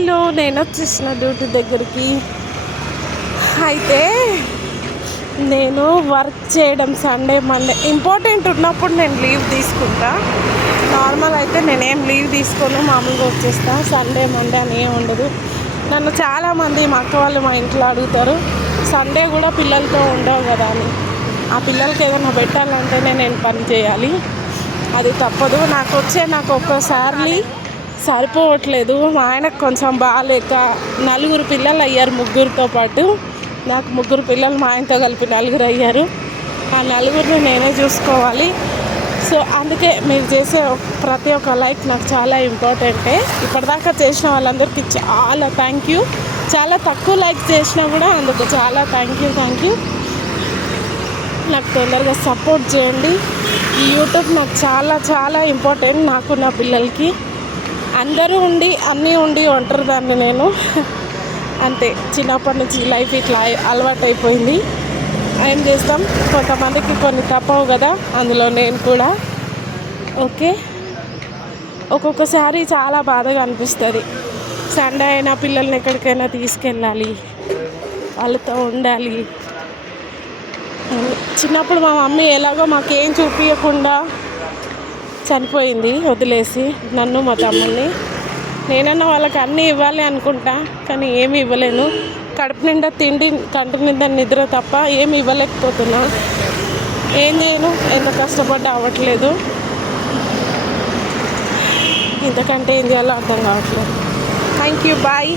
Hello, నేను వచ్చేసిన duty దగ్గరికి. అయితే నేను వర్క్ చేయడం సండే మండే ఇంపార్టెంట్ ఉన్నప్పుడు నేను లీవ్ తీసుకుంటా. నార్మల్ అయితే నేనేం లీవ్ తీసుకోను, మామూలుగా వచ్చేస్తా. సండే మండే అని ఏం ఉండదు. నన్ను చాలామంది మా అక్క వాళ్ళు మా ఇంట్లో అడుగుతారు, సండే కూడా పిల్లలతో ఉండవు కదా అని. ఆ పిల్లలకి ఏదైనా పెట్టాలంటేనే నేను పని చేయాలి, అది తప్పదు. నాకు ఒక్కసారి సరిపోవట్లేదు. మా ఆయనకు కొంచెం బాగాలేక 4 పిల్లలు అయ్యారు, 3తో పాటు. నాకు 3 పిల్లలు, మా ఆయనతో కలిపి 4 అయ్యారు. ఆ 4 నేనే చూసుకోవాలి. సో అందుకే మీరు చేసే ప్రతి ఒక్క లైక్ నాకు చాలా ఇంపార్టెంటే. ఇప్పటిదాకా చేసిన వాళ్ళందరికీ చాలా థ్యాంక్ యూ. చాలా తక్కువ లైక్ చేసినా కూడా అందుకు చాలా థ్యాంక్ యూ. నాకు తొందరగా సపోర్ట్ చేయండి. ఈ యూట్యూబ్ నాకు చాలా చాలా ఇంపార్టెంట్, నాకు నా పిల్లలకి. అందరూ ఉండి అన్నీ ఉండి ఒంటరిదాన్ని నేను. అంతే, చిన్నప్పటి నుంచి లైఫ్ ఇట్లా అలవాటు అయిపోయింది. ఏం చేస్తాం, కొంతమందికి కొన్ని తప్పవు కదా, అందులో నేను కూడా. ఓకే, ఒక్కొక్కసారి చాలా బాధగా అనిపిస్తుంది. సండే అయినా పిల్లల్ని ఎక్కడికైనా తీసుకెళ్ళాలి, వాళ్ళతో ఉండాలి. చిన్నప్పుడు మా మమ్మీ ఎలాగో మాకేం చూపించకుండా చనిపోయింది, వదిలేసి నన్ను మా తమ్ముడిని. నేనన్నా వాళ్ళకి అన్నీ ఇవ్వాలి అనుకుంటా, కానీ ఏమి ఇవ్వలేను. కడుపు నిండా తిండి, కంటి నిండా నిద్ర తప్ప ఏమి ఇవ్వలేకపోతున్నా. ఏం చేయను, ఎంత కష్టపడ్డా అవ్వట్లేదు. ఇంతకంటే ఏం చేయాలో అర్థం కావట్లేదు. Thank you, bye.